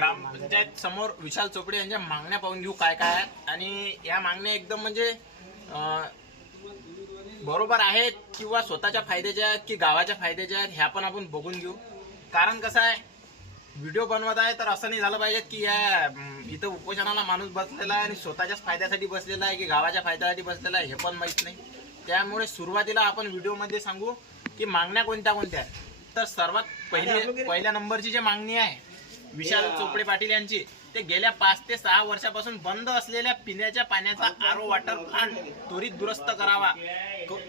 ग्रामपंचायत समोर विशाल चोपडे यांच्या मागण्या पाहून घेऊ काय काय आहेत आणि या मागण्या एकदम म्हणजे बरोबर आहेत किंवा स्वतःच्या फायद्याच्या आहेत की गावाच्या फायद्याच्या आहेत ह्या पण आपण बघून घेऊ. कारण कसं आहे, व्हिडिओ बनवत आहे तर असं नाही झालं पाहिजे की या इथं उपोषणाला माणूस बसलेला आहे आणि स्वतःच्याच फायद्यासाठी बसलेला आहे की गावाच्या फायद्यासाठी बसलेला आहे हे पण माहीत नाही. त्यामुळे सुरुवातीला आपण व्हिडिओमध्ये सांगू की मागण्या कोणत्या कोणत्या आहेत. तर सर्वात पहिल्या नंबरची जी मागणी आहे विशाल चोपडे पाटील यांची, ते गेल्या 5 ते 6 वर्षापासून बंद असलेल्या पिण्याच्या पाण्याचा आरो वॉटर प्लांट त्वरित दुरुस्त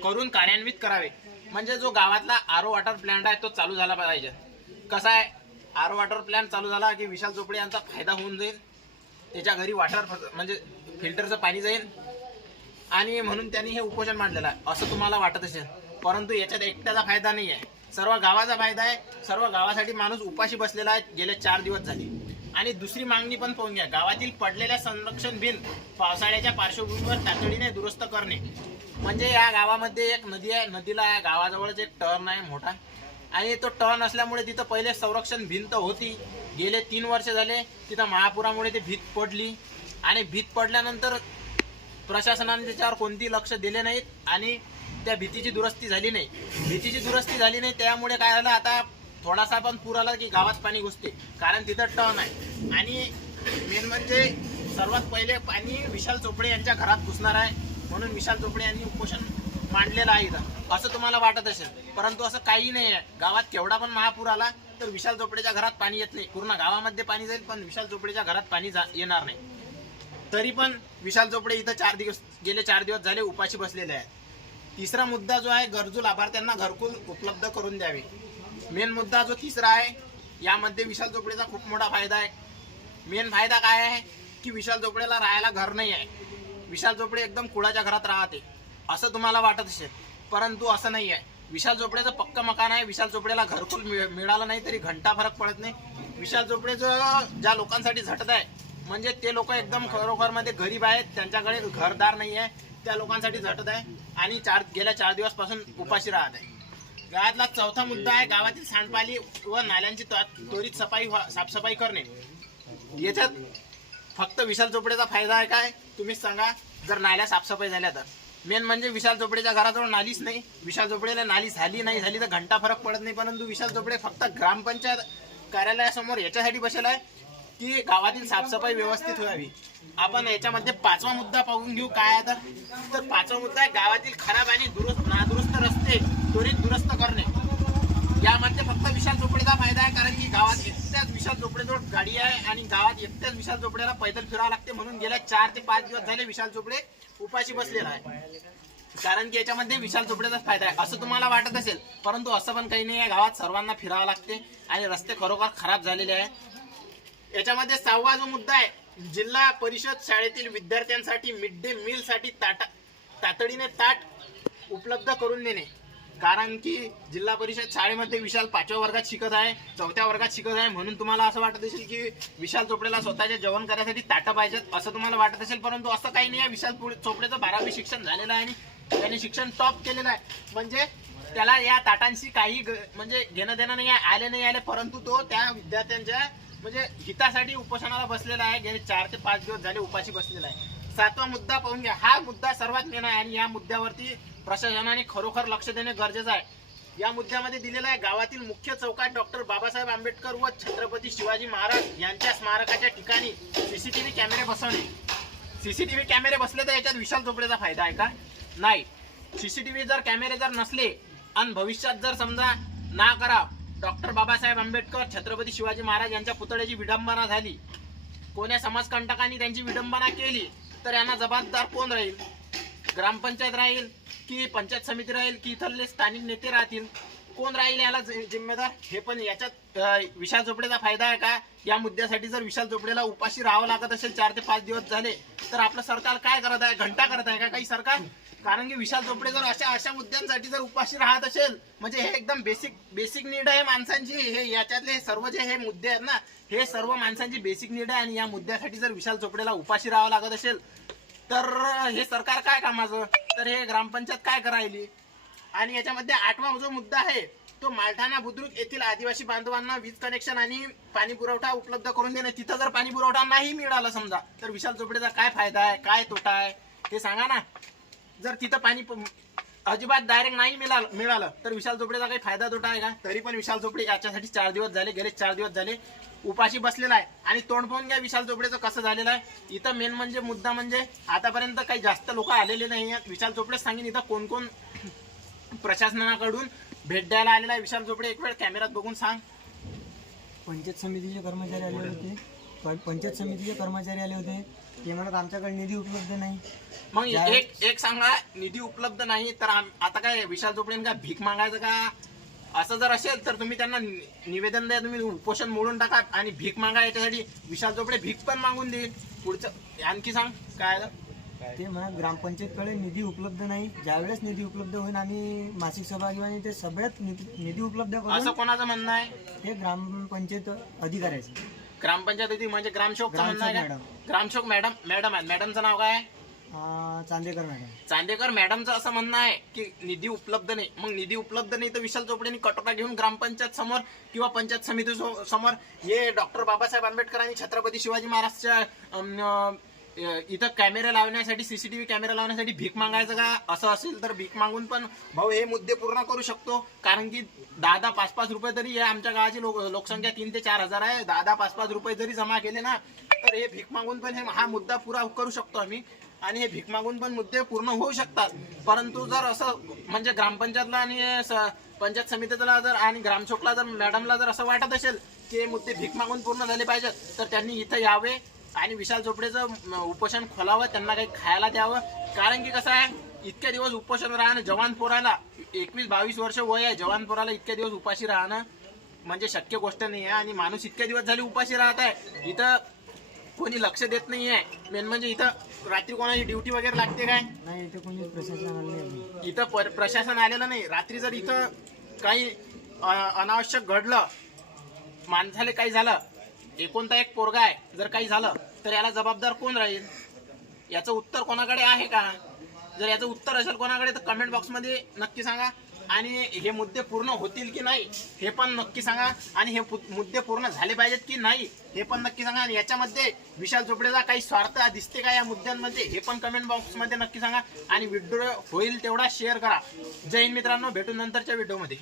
करून कार्यान्वित करावे. म्हणजे जो गावातला आरो वॉटर प्लांट आहे तो चालू झाला पाहिजे. कसा आहे, आरो वॉटर प्लांट चालू झाला की विशाल चोपडे यांचा फायदा होऊन जाईल. त्याच्या घरी वॉटर म्हणजे फिल्टरचं पाणी जाईल आणि म्हणून त्यांनी हे उपोषण मांडलेलं आहे असं तुम्हाला वाटत असेल. परंतु याच्यात एकट्याचा फायदा नाही आहे, सर्व गावाचा फायदा आहे. सर्व गावासाठी माणूस उपाशी बसलेला आहे गेले 4 दिवस झाले. आणि दुसरी मागणी पण पाहून घ्या, गावातील पडलेल्या संरक्षण भिंत पावसाळ्याच्या पार्श्वभूमीवर तातडीने दुरुस्त करणे. म्हणजे या गावामध्ये एक नदी आहे, नदीला या गावाजवळच एक टर्न आहे मोठा आणि तो टर्न असल्यामुळे तिथं पहिले संरक्षण भिंत होती. गेले 3 वर्ष झाले तिथं महापुरामुळे ते भीत पडली आणि भीत पडल्यानंतर प्रशासनाने त्याच्यावर कोणती लक्ष दिले नाहीत आणि त्या भीतीची दुरुस्ती झाली नाही. त्यामुळे काय झालं, आता थोडासा पण पूर आला की गावात पाणी घुसते कारण तिथं टर्न आहे. आणि मेन म्हणजे सर्वात पहिले पाणी विशाल चोपडे यांच्या घरात घुसणार आहे म्हणून विशाल चोपडे यांनी उपोषण मांडलेलं आहे इथं असं तुम्हाला वाटत असेल. परंतु असं काही नाही आहे. गावात केवढा पण महापूर आला तर विशाल चोपडेच्या घरात पाणी येत नाही. पूर्ण गावामध्ये पाणी जाईल पण विशाल चोपडेच्या घरात पाणी येणार नाही. तरी पण विशाल चोपडे इथं गेले 4 दिवस झाले उपाशी बसलेले आहेत. तिसरा मुद्दा जो आहे, गरजू लाभार्थ्यांना घरकुल उपलब्ध करून द्यावे. मेन मुद्दा जो तिसरा आहे, यामध्ये विशाल चोपडेचा खूप मोठा फायदा आहे. मेन फायदा काय आहे की विशाल चोपडेला राहायला घर नाही आहे. विशाल चोपडे एकदम कुळाच्या घरात राहते असं तुम्हाला वाटत असेल, परंतु असं नाही आहे. विशाल चोपडेचं पक्का मकान आहे. विशाल चोपडेला घरकुल मिळालं नाही तरी घंटा फरक पडत नाही. विशाल चोपडेचं ज्या लोकांसाठी झटत आहे म्हणजे ते लोक एकदम खरोखर मध्ये गरीब आहेत, त्यांच्याकडे घरदार नाही आहे, त्या लोकांसाठी झटत आहे आणि गेल्या 4 दिवसपासून उपाशी राहत आहे. गावातला चौथा मुद्दा आहे, गावातील सांडपाणी व नाल्यांची त्वरित साफसफाई करणे. याच्यात फक्त विशाल चोपडेचा फायदा आहे काय तुम्हीच सांगा. जर नाल्या साफसफाई झाल्या तर मेन म्हणजे विशाल चोपडेच्या घराजवळ नालीच नाही. विशाल चोपडेला नाली झाली नाही झाली तर घंटा फरक पडत नाही. परंतु विशाल चोपडे फक्त ग्रामपंचायत कार्यालयासमोर याच्यासाठी बसेला आहे की गावातील साफसफाई व्यवस्थित व्हावी. आपण याच्यामध्ये 5वा मुद्दा पाहून घेऊ काय आहे. तर 5वा मुद्दा आहे, गावातील खराब आणि नादुरुस्त रस्ते त्वरित दुरुस्त करणे. यामध्ये फक्त विशाल चोपडेचा फायदा आहे कारण की गावात एकट्याच विशाल चोपडेजवळ गाडी आहे आणि गावात एकट्याच विशाल चोपडेला पैदल फिरावं लागते. म्हणून गेल्या 4 ते 5 दिवस झाले विशाल चोपडे उपाशी बसलेला आहे कारण की याच्यामध्ये विशाल चोपडेचाच फायदा आहे असं तुम्हाला वाटत असेल, परंतु असं पण काही नाही आहे. गावात सर्वांना फिरावं लागते आणि रस्ते खरोखर खराब झालेले आहेत. याच्यामध्ये 6वा जो मुद्दा आहे, जिल्हा परिषद शाळेतील विद्यार्थ्यांसाठी मिड डे मील साठी तातडीने ताट उपलब्ध करून देणे. कारण की जिल्हा परिषद शाळेमध्ये विशाल 5व्या वर्गात शिकत आहे, 4थ्या वर्गात शिकत आहे, म्हणून तुम्हाला असं वाटत असेल की विशाल चोपडेला स्वतःच्या जेवण करण्यासाठी ताटं पाहिजेत असं तुम्हाला वाटत असेल, परंतु असं काही नाही आहे. विशाल चोपडेचं 12वी शिक्षण झालेलं आहे आणि त्याने शिक्षण टॉप केलेलं आहे. म्हणजे त्याला या ताटांशी काही म्हणजे घेणं देणं नाही आहे, नाही आले, परंतु तो त्या विद्यार्थ्यांच्या म्हणजे हितासाठी उपोषणाला बसलेला आहे. गेले 4 ते 5 दिवस झाले उपाशी बसलेला आहे. 7वा मुद्दा पाहून घ्या. हा मुद्दा सर्वात मेन आहे आणि या मुद्द्यावरती प्रशासनाने खरोखर लक्ष देणे गरजेचं आहे. या मुद्द्यामध्ये दिलेला आहे, गावातील मुख्य चौकात डॉक्टर बाबासाहेब आंबेडकर व छत्रपती शिवाजी महाराज यांच्या स्मारकाच्या ठिकाणी सीसीटीव्ही कॅमेरे बसवणे. सीसीटीव्ही कॅमेरे बसले तर याच्यात विशाल चोपडेचा फायदा आहे का? नाही. सीसीटीव्ही कॅमेरे जर नसले आणि भविष्यात जर समजा ना करा डॉक्टर बाबासाहेब आंबेडकर छत्रपती शिवाजी महाराज यांच्या पुतळ्याची विडंबना झाली, कोण्या समाजकंटकांनी त्यांची विडंबना केली तर यांना जबाबदार कोण राहील? ग्रामपंचायत राहील की पंचायत समिती राहील की इथले स्थानिक नेते राहतील? कोण राहील याला जिम्मेदार? हे पण याच्यात विशाल चोपडेचा फायदा आहे का? या मुद्द्यासाठी जर विशाल चोपडेला उपाशी राहावं लागत असेल 4 ते 5 दिवस झाले तर आपलं सरकार काय करत आहे? घंटा करत आहे का काही सरकार? कारण की विशाल चोपडे जर अशा मुद्द्यांसाठी जर उपाशी राहत असेल म्हणजे हे एकदम बेसिक नीड आहे माणसांची. हे याच्यातले सर्व जे हे मुद्दे आहेत ना, हे सर्व माणसांची बेसिक नीड आहे आणि या मुद्द्यासाठी जर विशाल चोपडेला उपाशी राहावं लागत असेल तर हे सरकार काय कामाचं? तर हे ग्रामपंचायत काय करायली? आणि याच्यामध्ये 8वा जो मुद्दा आहे तो मालठाणा बुद्रुक येथील आदिवासी बांधवांना वीज कनेक्शन आणि पाणी पुरवठा उपलब्ध करून देणे. तिथं जर पाणी पुरवठा नाही मिळाला समजा तर विशाल चोपडेचा काय फायदा आहे, काय तोटा आहे ते सांगा ना. जर तिथं पाणी अजिबात डायरेक्ट नाही मिळालं तर विशाल चोपडेचा काही फायदा तोटा आहे का? तरी पण विशाल चोपडे याच्यासाठी 4 दिवस झाले, गेले 4 दिवस झाले उपाशी बसलेला आहे. आणि तोंड पाहून घ्या विशाल चोपडेचं कसं झालेलं आहे. इथं मेन म्हणजे मुद्दा म्हणजे आतापर्यंत काही जास्त लोक आलेले नाही आहेत. विशाल चोपडेच सांगेन इथं कोण कोण प्रशासनाकडून भेट द्यायला आलेला आहे. विशाल चोपडे एक वेळ कॅमेऱ्यात बघून सांग. पंचायत समितीचे कर्मचारी आले होते. पंचायत समितीचे कर्मचारी आले होते. ते म्हणत आमच्याकडे निधी उपलब्ध नाही. मग एक सांगा, निधी उपलब्ध नाही तर आता काय विशाल चोपडेने काय भीक मागायचं का? असं जर असेल तर तुम्ही त्यांना निवेदन द्या, तुम्ही उपोषण मोडून टाका आणि भीक मागा. याच्यासाठी विशाल चोपडे भीक पण मागून देईल. पुढचं आणखी सांग काय आलं. ते म्हणत ग्रामपंचायतकडे निधी उपलब्ध नाही. ज्यावेळेस निधी उपलब्ध होईल आम्ही मासिक सभा घेऊ आणि ते सगळ्यात निधी उपलब्ध करू. असं कोणाचं म्हणणं आहे? ते ग्रामपंचायत अधिकाऱ्याचं. ग्रामपंचायत म्हणजे ग्रामसेवकचं म्हणणं आहे का? ग्रामसेवक मॅडम आहे. मॅडमचं नाव काय आहे? चांदेकर मॅडम. चांदेकर मॅडमचं असं म्हणणं आहे की निधी उपलब्ध नाही. मग निधी उपलब्ध नाही तर विशाल चोपडेंनी कटोरा घेऊन ग्रामपंचायत समोर किंवा पंचायत समिती समोर हे डॉक्टर बाबासाहेब आंबेडकरांनी छत्रपती शिवाजी महाराजच्या इथं कॅमेरे लावण्यासाठी, सीसीटीव्ही कॅमेरा लावण्यासाठी भीक मागायचं का? असं असेल तर भीक मागून पण भाऊ हे मुद्दे पूर्ण करू शकतो. कारण की 10-10, 5-5 रुपये तरी आहे. आमच्या गावाची लोकसंख्या 3 ते 4 हजार आहे. 10-10, 5-5 रुपये जरी जमा केले ना तर हे भीक मागून पण हा मुद्दा पुरा करू शकतो आम्ही. आणि हे भीक मागून पण मुद्दे पूर्ण होऊ शकतात. परंतु जर असं म्हणजे ग्रामपंचायतला आणि पंचायत समितीला जर आणि ग्रामसेवकला जर मॅडमला जर असं वाटत असेल की हे मुद्दे भीक मागून पूर्ण झाले पाहिजेत तर त्यांनी इथं यावे आणि विशाल चोपडेचं उपोषण खोलावं, त्यांना काही खायला द्यावं. कारण की कसं आहे, इतके दिवस उपोषण राहणं जवान पोराला 21-22 वर्ष वय आहे. जवान पोराला इतके दिवस उपाशी राहणं म्हणजे शक्य गोष्ट नाही आहे. आणि माणूस इतके दिवस झाले उपाशी राहत आहे. इथं कोणी लक्ष देत नाही आहे. मेन म्हणजे इथं रात्री कोणाची ड्युटी वगैरे लागते काय? नाही, इथे कोणी प्रशासन आलं नाही. इथं प्रशासन आलेलं नाही. रात्री जर इथं काही अनावश्यक घडलं, माणसाला काही झालं, एकोणता एक पोरगा आहे, जर काही झालं तर याला जबाबदार कोण राहील? याचं उत्तर कोणाकडे आहे का? जर याचं उत्तर असेल कोणाकडे तर कमेंट बॉक्समध्ये नक्की सांगा. आणि हे मुद्दे पूर्ण होतील की नाही हे पण नक्की सांगा. आणि हे मुद्दे पूर्ण झाले पाहिजेत की नाही हे पण नक्की सांगा. आणि याच्यामध्ये विशाल चोपडेचा काही स्वार्थ दिसते का या मुद्द्यांमध्ये हे पण कमेंट बॉक्समध्ये नक्की सांगा. आणि व्हिडिओ होईल तेवढा शेअर करा. जय हिंद मित्रांनो, भेटू नंतरच्या व्हिडिओमध्ये.